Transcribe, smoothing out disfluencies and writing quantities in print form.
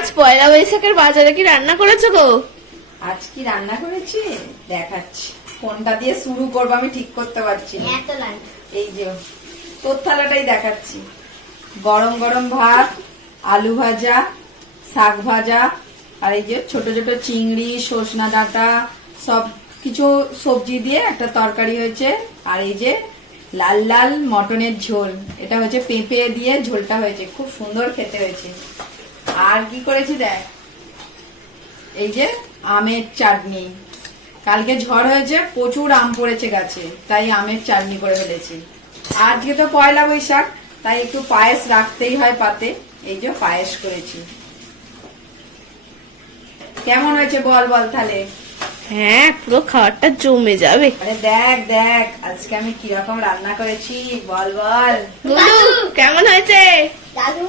আজ পয়লা বৈশাখের বাজারে কি রান্না করেছো গো? আজ কি রান্না করেছি দেখাচ্ছি। কোনটা দিয়ে শুরু করবো আমি ঠিক করতে পারছি না। এই যে তোর থালাটাই দেখাচ্ছি। গরম গরম ভাত, আলু ভাজা, শাক ভাজা, আর এই যে ছোট ছোট চিংড়ি, সজনা ডাঁটা, সব কিছু সবজি দিয়ে একটা তরকারি হয়েছে। আর এই যে লাল লাল মটনের ঝোল, এটা হচ্ছে পেঁপে দিয়ে ঝোলটা হয়েছে, খুব সুন্দর খেতে হয়েছে। আর কি করেছি দেখ, এই যে আমের চাটনি। কালকে ঝড় হয়েছে, প্রচুর আম পড়েছে গাছে, তাই আমের চাটনি করে ফেলেছি। আজকে তো পয়লা বৈশাখ, তাই একটু পায়েস রাখতেই হয় পাতে। এই যে পায়েস করেছি। কেমন হয়েছে বল বল তাহলে। হ্যাঁ, পুরো খাবারটা জমে যাবে। আরে দেখ দেখ আজকে আমি কিরকম রান্না করেছি, বল বল। গুড্ডু, কেমন হয়েছে? দাদু